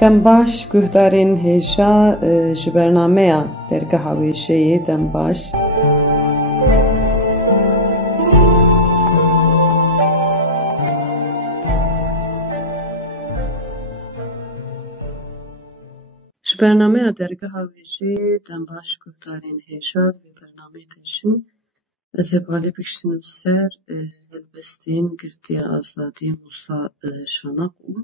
دم باش گهدارین هیشا جبرنامه درگاه هاویشهی دم باش جبرنامه درگاه هاویشهی دم باش گهدارین هیشا و برنامه تشین از بالی بکشتیم سر هلبستین گرتی آزادی موسا شناق او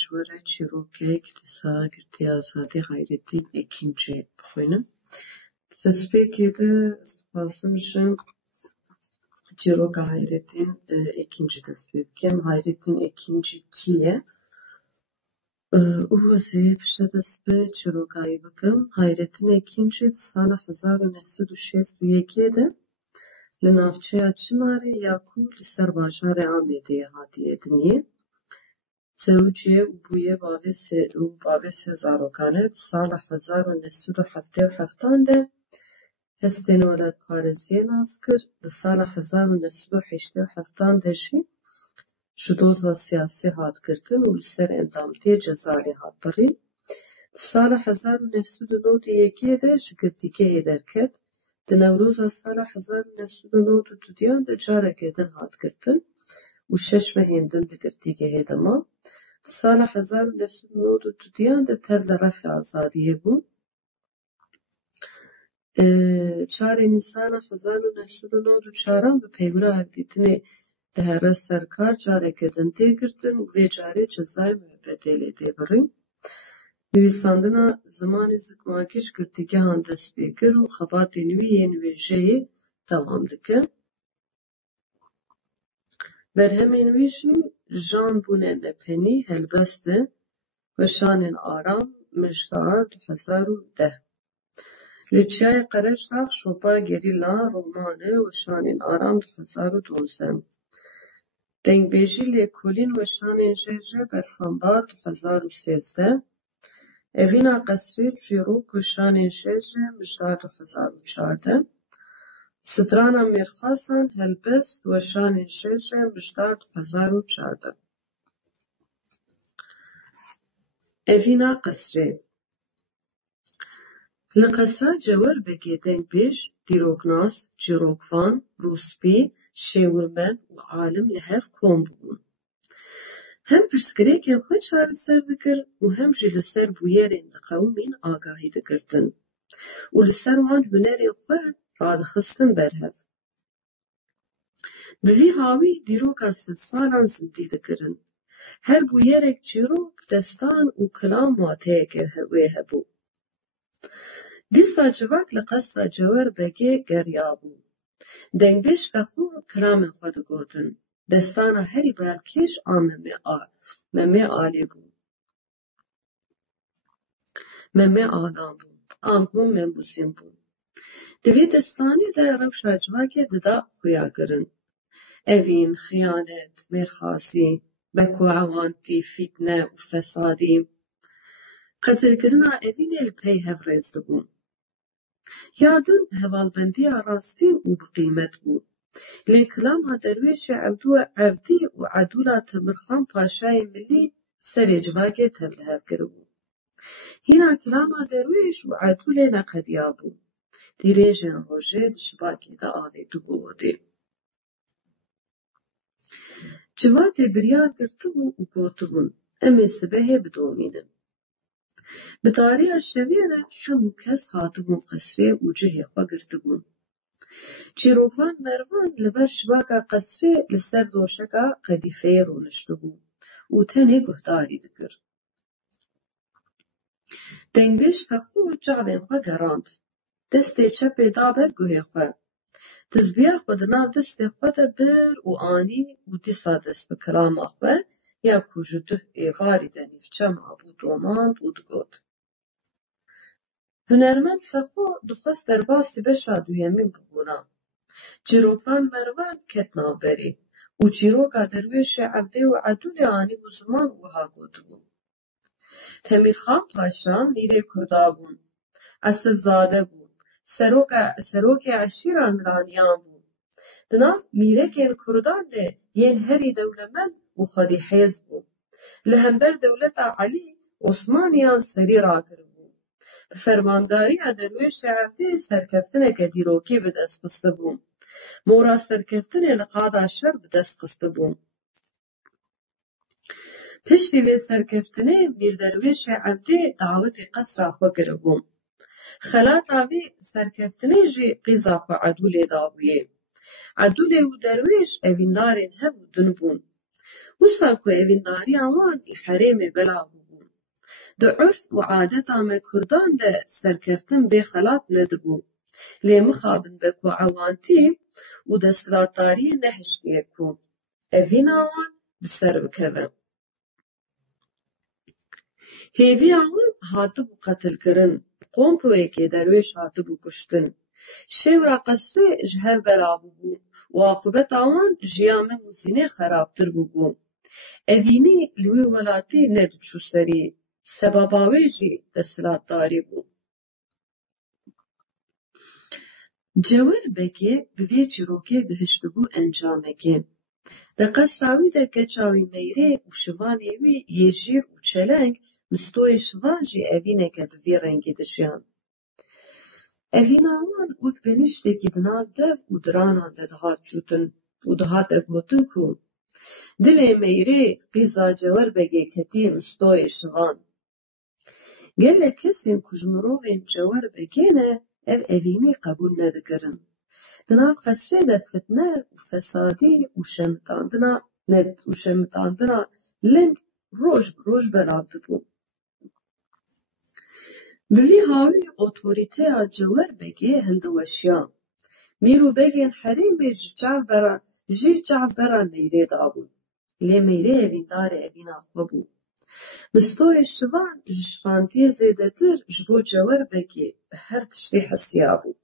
جوره چیروکه کلیسا گرتی آزادی غیرالدین اkinci بخوینم. Tespih de basmışım Ciroka Hayrettin ikinci tespih kim Hayrettin ikinci kiye o vaziyet işte tespih Ciroka'yı bakım Hayrettin ikinci sala 1962 de لنافچه چماری یاکو لسر باشار آمیده هاتیه دنیه زوجیه و بویه بابه سزاروکانه سال 1977 ده هستین ولد پارزیه ناز کرد لسال 1987 ده جی جدوز و سیاسی هات کردن و لسر اندامتی جزالی هات برین سال 1991 ده جگردیگه درکت ده نوروز سال 1992 ده جاره گدن هات کردن و شش مهندن ده گردیگه هدما سال 1992 ده تل رفع آزادیه بون چهار نیسان 1994 به پیگرا هفدیتنه ده هر سرکار جاره گدن ده گردن و وی جاره جزای محبدیلی ده برین نویساندنا زمان زکماکیش گردیگه هان دست بیگر و خبات نوی نویجهی دوام دکه. برهمین ویجی جان بونه نپنی هلبسته و شانین آرام مجدار 2010. لیچیای قرشداغ شوپا گریلا رومانه و شانین آرام 2012. دنگ بیجی لیکولین و شانین جیجه برفانباد 2013. اوینا قصری جیروک و شانین جیجه مجدار 2014. سترانا میرخاسان هلبست و شانین جیجه مجدار 2014. اوینا قصری لقصا جوار بگی دنگ بیش دیروکناس، جیروکوان، روسپی، شیورمن و عالم لحف کون بگون. هم پرسکری که خوی چار سر دکر و هم جی لسر بویرین دقومین آگاهی دکردن. و لسر وان هنری خوی رادخستن برهف. بوی هاوی دیروکا 100 سالان زندی دکرن. هر بویرک جیروک دستان و کلام واتهه که هوی هبو. دیسا جواک لقصا جوار بگی گریابو. دنگ بیش فخو کلام خود گوتن. دستانا هری بالکیش ممه آلی بو. ممه آلام بو. آمگو ممبوزیم بو. دوی دستانی در روشا جواک ددا خویا گرن. اوین، خیانت، مرخاصی، بکو عوانتی، فتنه و فسادی. قتل کرنا اوین الپی هفرز دبون. یادن هوالبندی راستین و بقیمت بو. لیکلام ها درویش عردی و عدولا تمرخان پاشای ملی سری جواگه تبلهف کربو. هینا کلام ها درویش و عدول نقدیا بو. دیریجن روژه دشباکی دا آوه دو بوده. جواده بریار گرتو بو و گوتو بون. امی سبه بدومینن. بطاریا شویره همو کس هاتو بون قصره و جه خواه گرتو بون. چیروکوان مروان لبر شباکا قصری لسر دوشکا قدیفه رونشتو بو و تنه گهداری دکر. دنگ بیش فخو جاوین خواه گراند. دسته چپه دابر گوه خواه. دزبیا خود ناو دسته خواه بر و آنی و دیسا دست بکلام خواه یا کوجو ده ایواری ده نیفچه مابو دوماند و دگود. هنرمند فخو دخواست در باستی بشا دویمین ببونا. چیروکوان مروان کتنا بری و چیروکا درویش عبده و عدول آنی و زمان و ها گوت بون. تمیرخان پاشا میره کردا بون. اصل زاده بون. سروک عشیران ملانیان بون. دناف میره که کردان ده ین هری دولمن و خودی حیز بون. لهمبر دولت علی عثمانیان سری راکربو. فرمانداری درویش عبدی سرکفتنه که دیروکی به دست خسته بوم. مورا سرکفتنه لقادا شر به دست خسته بوم. پشتی وی سرکفتنه میر درویش عبدی دعوت قصر خو کربوم. خلات آوی سرکفتنه جی قیزا خو عدوله داویه. عدوله و درویش اویندارین هف و دن بون. وسا کو اوینداری آوان حریم بلا بون. ده عرف و عادت آمه کردان ده سرکفتن به خلات ندبو. لی مخابن بکو عوانتی و دستلاتاری نهشتیه کو. اوین آوان بسر بکوه. هیوی آوان هاتب و قتل کرن. قومپوی که درویش هاتب و کشتن. شیورا قصه جهل بلا بو. و عاقبت آوان جیام موزینه خرابتر بو. اوینی لوی ولاتی ندچو سری. سبباوی جی دستلاتاری بو. جوار بکی بوی چیروکی بهشتبو انجامه که. ده قصراوی ده گچاوی میره و شوانیوی یجیر و چلنگ مستوی شوان جی اوینه که بوی رنگی دشیان. اوین آوان وک بنیشته که دناو دف و درانان ده دهات جوتن و دهات اگوتن کو. دل میره قیزا جوار بکی کتی مستوی شوان. گله کسین کجمروین جوار بکینه اوینی قبول ندکرن. دناو قصره ده فتنه و فسادی و شمتاندنا لنگ روش بلاوده بو. بوی هاوی اوتوریته جوار بگی هلدوشیان. میرو بگین حریم بی جیجعب برا میره دابون. لی میره اویندار اوینا خو بو. مستوی شوان جشفانتی زیده تر جبو جوار بگی به هر تشتی حسیابو.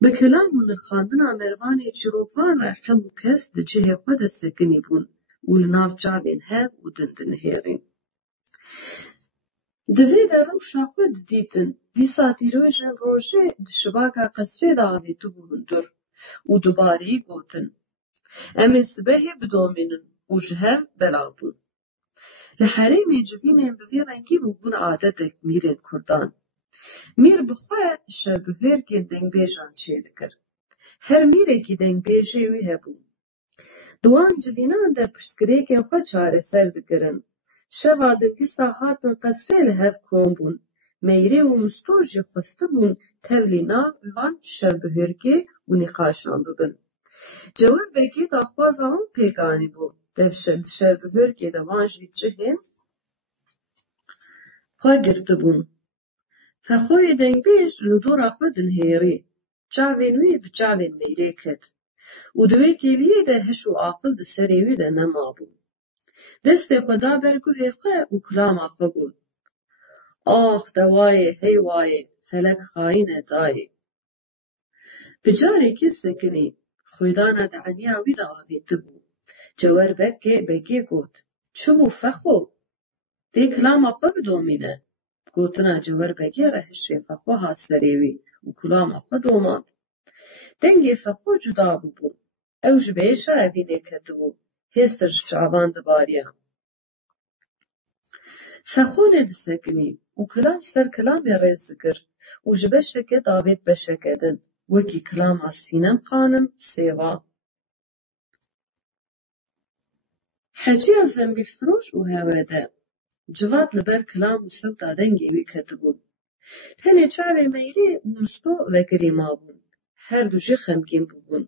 به کلام و نخاندنا مروانی چیروکوان را همو کس ده جه خود سکنی بون و لناف جاوین هف و دندن هیرین. دوی ده روشا خود دیدن دیسا دیروژن روژه ده شباکا قصره ده آویتو بوندر و دوباره گوتن. امی سبهی بدومینن و جهف بلا بون. لحریم جوینین بوی رنگی بون عادتک میرین کردان. میر بخواه شبهر که دنگ بیجان چه دکر. هر میره که دنگ بیجه وی هبو. دوان جوینان در پرسکریکن خود چاره سر دکرن. شوا دنگیسا هاتن قصره لحف کون بون. میره و مستوجی خسته بون تولينا وان شبهرگی و نقاشان ببن. جوان بکی داخواز آن پیگانی بو. devşed şevhürgê de wan jî cihê xwe girtibûn. Fexoyê dengbêj li dora xwe dinhêrî, çavên wî bi çavên mêrê ket û di wê kêliyê de hiş û aqil di serê wî de nemabû. Destê xwe da ber guhê xwe û kilama xwe got: Ah dewayê hey wayê, felek xayîn e dayê. Bi carekî sekinî, xwedana deeniya wî de avêtibû. Cewar bekê got: Çi bû fexo? Dê kilama xwe bidomîne. Gotina Cewar bekê re hişê fexo hat serê wî û kilama xwe domand. Dengê fexo cuda bûbû. Ew ji bêşa evînê ketibû, hêstir ji çavan dibariya. Fexo nedisekinî û kilam ser kilamê rêz dikir û ji beşeke davêt beşeke din, wekî kilama Sînem xanim sêva. Heciya zembîlfiroş û hewede, civat li ber kilam û sewta dengê wî ketibûn. Tenê çavê Meyrî û Misto vekirî mabûn. Her du jî xemgîn bûbûn.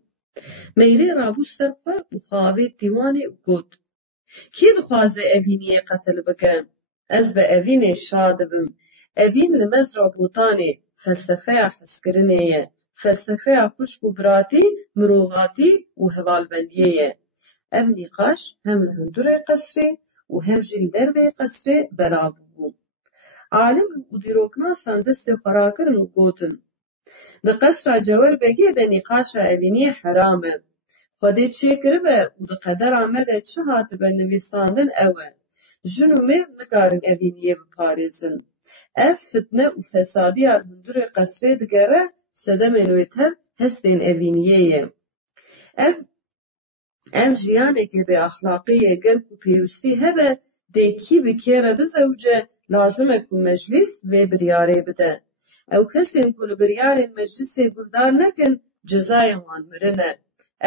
Meyrî rabû ser xwe û xwe avêt dîwanê û got: Kê dixwaze evîniyê qetil bike? Ez bi evînê şa dibim. Evîn li mezra botanê felsefeya hezkirinê ye, felsefeya xuşk û biratî, mirovatî û hevalbendiyê ye. Ev nîqaş hem li hundirê qesrê û hem jî li dervê qesrê bela bûbû. Alim û dîroknasan destê xwe rakirin û gotin: Di qesra Cewerbekê de nîqaşa evînî heram e. Xwedê çêkiribe û di qedera me de çi hatibe nivîsandin ew e. Jin û mêr nikarin evîniyê biparêzin. Ev fitne û fesadiya li hundirê qesrê digere sedemên wê tev hestên evîniyê ye. ام جیانێکی بێ ئەخلاقیە گەرم و پێویستی هەبە دێکی بکێرە بزەوجە لازمە کو مەجلیس vê biryarê bide. Ew kesên ku li biryarên meclisê guhdar nekin, cezayên wan mirin e.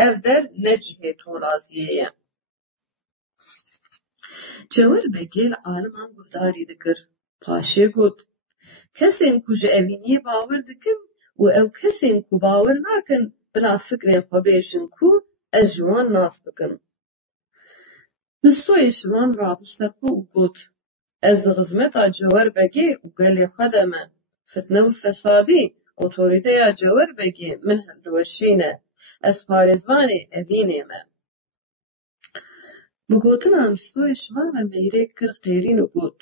Ev der ne cihê tolaziyê ye. Cewherbekê li aliman guhdarî dikir. Paşê got, kesên ku ji evîniyê bawer dikin û ew kesên ku bawer nakin bila fikrên xwe bêjin ku ez ji wan nas bikim. Mistoyê şivan rabû ser xwe û got, ez di xizmeta Cewherbekê û gelê xwe de me. Fitne û fesadî otorîteya Cewherbekê min hildiweşîne. Ez parêzvanê evînê me. Bi gotina Mistoyê şivan re meyrê kir qêrîn û got,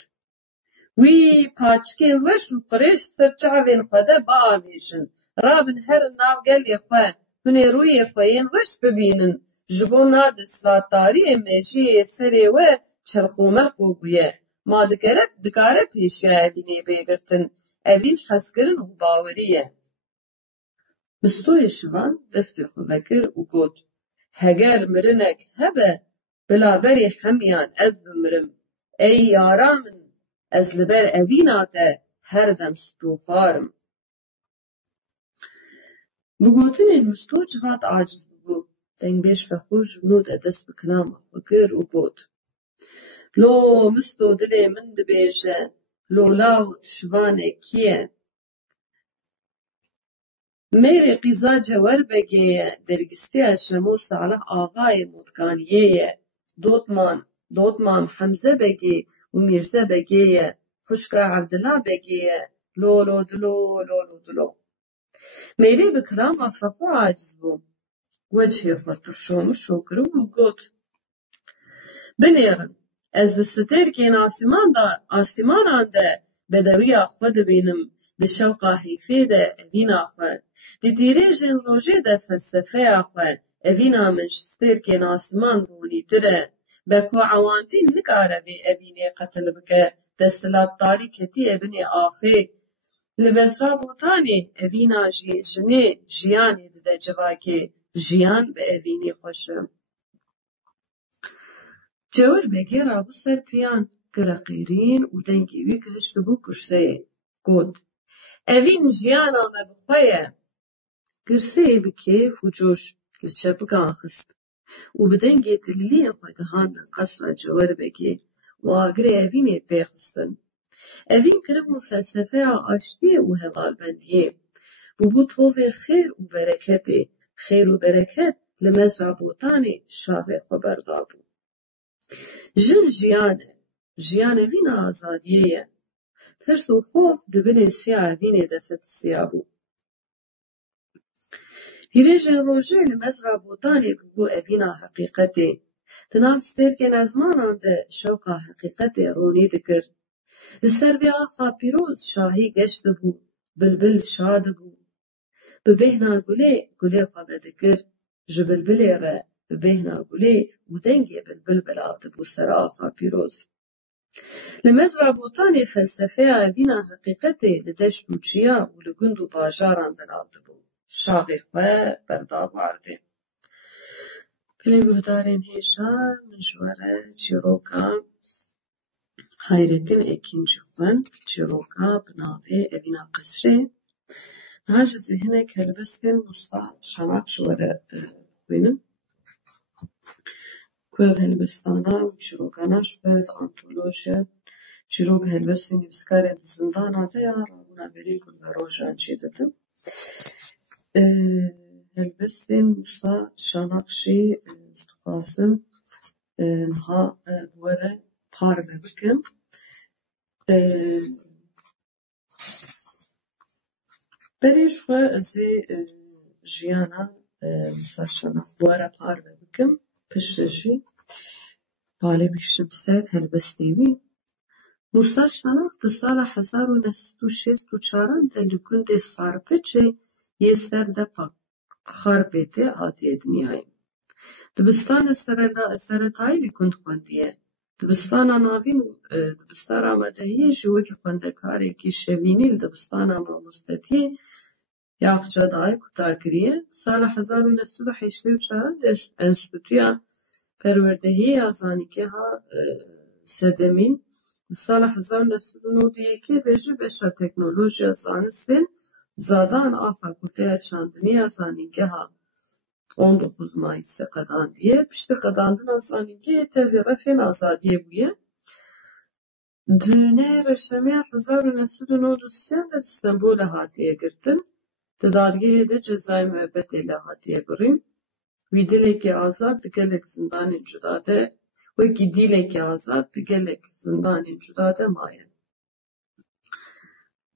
wî paçikên reş û qirêj ser çavên xwe de biavêjin, rabin herin nav gelê xwe, hûnê rûyê xwe yên reş bibînin, ji bo nadislatariyê mejiyê serê we çerqûmerqû bûye. Ma dikare pêşiya evînê bêgirtin, evîn hezkirin û bawerî ye. Mistoyê şivan destê xwe vekir û got, heger mirinek hebe, bila berê hemiyan ez bimirim. Ey yara min, ez li ber evîna te her dem stûxwarim. Bi gotinên Misto civat aciz bû. Dengbêj vexwe ji nû de dest bi kilama xwe kir û got, lo Misto dilê min dibêje, lolavut şivanê kî ye? Mêrê qîza Cewherbekê ye, dergîstiya Şemo Salih Axayê Motkaniyê ye. Dotman Hemzebekê û Mîrzebekê ye, xuşka Ebdilabekê ye, lolo dilo. Mêrê bi kilama vexwe aciz bû. Wecihê xwe tirşomişo kiriw û got, binêrin, ez di stêrkên asîmanan de bedewiya xwe dibînim, di şewqa heyfê de evîna xwe. Di dîrêjên rojê de felsefeya xwe, evîna min ji stêrkên asîman ronîtir e. Beko ewandî nikare vê evînê qetil bike, desthilatdarî ketiye binê axê. Li Mesrabotanê evîna jinê jiyanê dide civakê, jiyan bi evînî xweş e. Cewherbekê rabû ser piyan, gelek qêrîn û dengê wî gihiştibû kurseyê. Got, evîn jiyana me bi xwe ye. Kurseyê bi kêf û coş li çepikan xist û bi dengê dilîliyên xwe gihandin qesra Cewherbekê û agirê evînê pêxistin. Evîn kiribû felsefeya aştiyê û hevalbendiyê. Bûbû tovê xêr û bereketê. Xêr û bereket li Mesrabotanê şavê xwe berdabû. Jin jiyan e, jiyan evîna azadiyê ye. Tirs û xof di binê siya evînê de fetisiya bû. Dîrêjên rojê li Mesrabotanê bûbû evîna heqîqetê. Di nav stêrkên ezmanan de şewqa heqîqetê ronî dikir. Li ser vê axa pîroz şahî geş dibû, bilbil şa dibû. Bi bêhna gulê, gulê xwe vedikir, ji bilbilê re bi bêhna gulê û dengê bilbil belav dibû ser axa pîroz. Li Mesrabotanê felsefeya evîna heqîqetê li deşt û çiya û li gund û bajaran belav dibû. Şavê xwe berdav ardê. Pilê guhdarên hêşar min ji we re çîroka Hayrettin Ekîncî xwend, çîroka bi navê Evîna Qesrê. Niha ji zêhinek helbestên Musa Şanak ji we re bixwînim ku ev helbestana û çîrokana ji we di antolojiya çîrok helbestên nivîskarên di zindana de ya rabûna berî gulverojan çî didim. Helbestên Musa Şanak jî ez dixwazim niha bi we re parve bikim. Berê ji xwe ez ê jiyana Musa Şanak bi we re parve bikim, pişt re jî balê bikişim ser helbestê wî. Musa Şanak di sala 1964 de li gundê Sarpiçê yê ser depa Xarbê de hatiye dinyayê. Dibistana seretayî li gund xwendiye. Dibistana navîn û dibistana amedehiyê jî wekî xwendekarekî şevînî li dibistana mamostetiyê Yaqçadayê kuta kiriye. Sala 1984 de Enstitûya پروردهی آزانیگه سدمین سال 1991 دیجی بشه تکنولوژیا زانستین زادان فاکولته چاندنی آزانیگه 19 Mayıs قداندیه پشت قداندن آزانیگه تغییرفین آزادیه بویه دنه رشمی 1993 در استنبول هاتیه گرتن دادگاه ده جزای محبت اله هاتیه برین وی دلکی آزاد دگلک زندان جداده وکی دلکی آزاد دگلک زندان جداده مایه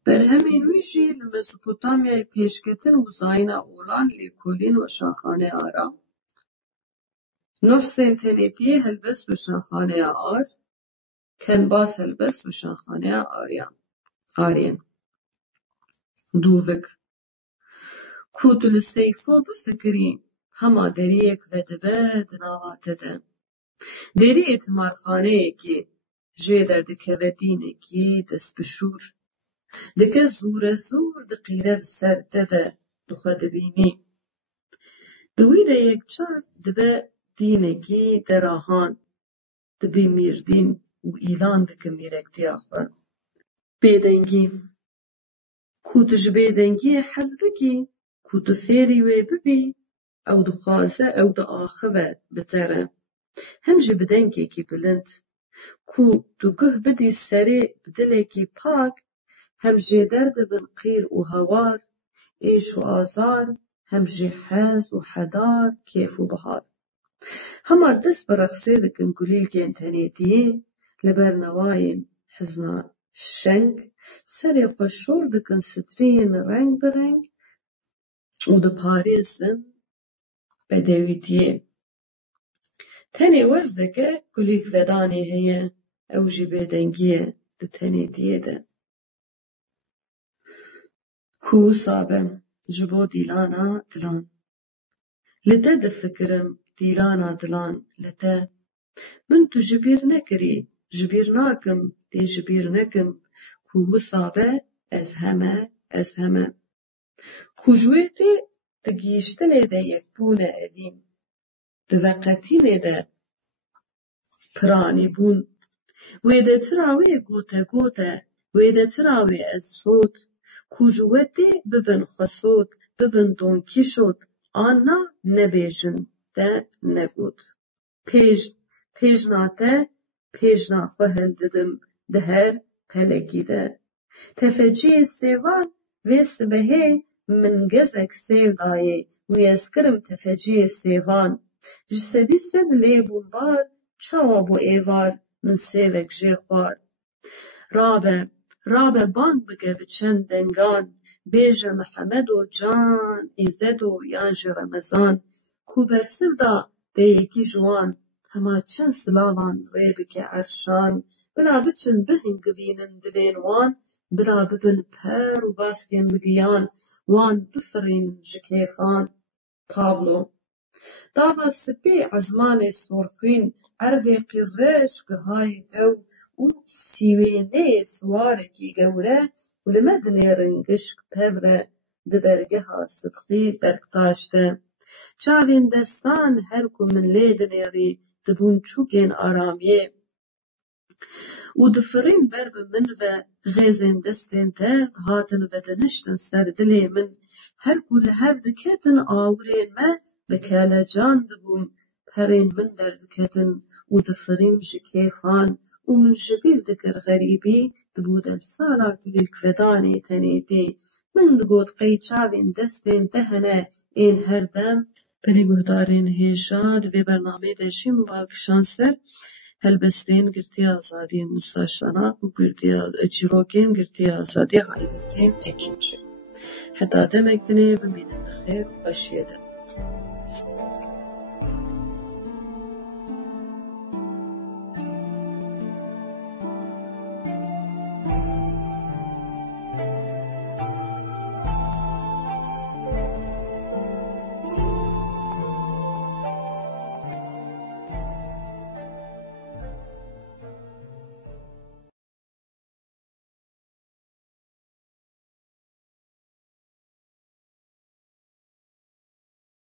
بر همین ویجی لمسوپوتامیای پیشکتن وزاینا اولان لیکولین و شاخانه آرا نحسین تنیتیه هلبس و شاخانه آر کنباس هلبس و شاخانه آرین دووک کودل سیفو بفکری هما دریک و دبه دناواته ده دری اتمارخانه کی جه در دکه و دینه کی دست بشور دکه زور دقیره بسر ده دخواد بینی دوی ده یک چار دبه دینه کی دراهان دبی میردین و ایلان دکه میرکتی آخوان بیدنگی کودش بیدنگی حزبکی کود فیری و ببی او دخوازه او دا آخوه بتره همجه بدنگی کی بلند کو دو گه بدی سری بدله کی پاک همجه درد بن قیر و هوار ایش و آزار همجه حز و حدار کیف و بهار هما دست برخصه دکن گلیل که انتنیتیه لبرنواین حزنا شنگ سری خوشور دکن سترین رنگ برنگ و ده پاریزن بدویتیه تنی ورزه که گلیل ودانی هیه او جی بدنگیه ده تنیتیه ده کو صابم جبو دیلانا دلان لده ده فکرم دیلانا دلان لده من تو جبیر نکری جبیر ناکم دی جبیر نکم کو صابه از همه کو جویتی ده گیشتنه ده یک بونه اوین ده وقتینه ده پرانی بون ویده تراوی گوته ویده تراوی از صوت کوجوتی ببن خسوت ببن دونکی شد آنا نبیجن ده نگود پیجنا خوهل ددم ده هر پلگی ده تفجی سیوان ویس بهی من گزک سیو دایی ویسکرم تفجی سیوان جسدی سد لیبون بار چاوابو ایوار من سیوک جی خوار رابه بانگ بگه بچند دنگان بیجه محمد و جان ایزد و یانج رمضان کو برسو دا دیگی جوان هما چند سلاوان ریبک عرشان بلا بچن بهنگوینن دلین وان بلا ببن پر و باسکین بگیان وان بفرینن جکیفان تابلو داوا سپی عزمان سورخوین عرض قرش گهای گو و سیوینه سوارکی گوره لمدنی رنگشک پوره دبرگه ها صدقی برکتاشته چاوین دستان هر کو من لیدنی ری دبون چوکین آرامیه و دفرین برب من و غیزین دستین ته هاتن و دنشتن سر دلی من هر کو لهر دکتن آورین ما بکالا جان دبون پرین من در دکتن و دفرین جکیفان و من جبیر دکر غریبی دبودم سالا کلیل کفدانی تنیدی من دگود قیچاوین دستین دهنه این هر دم بلی گهدارین هیشاد و برنامه دشیم با کشانسر هلبستین گرتی آزادی موسا شنا و گرتی جیروکین گرتی آزادی غیرتین اکینچه حتی دمک دنه بمینم خیر باشیده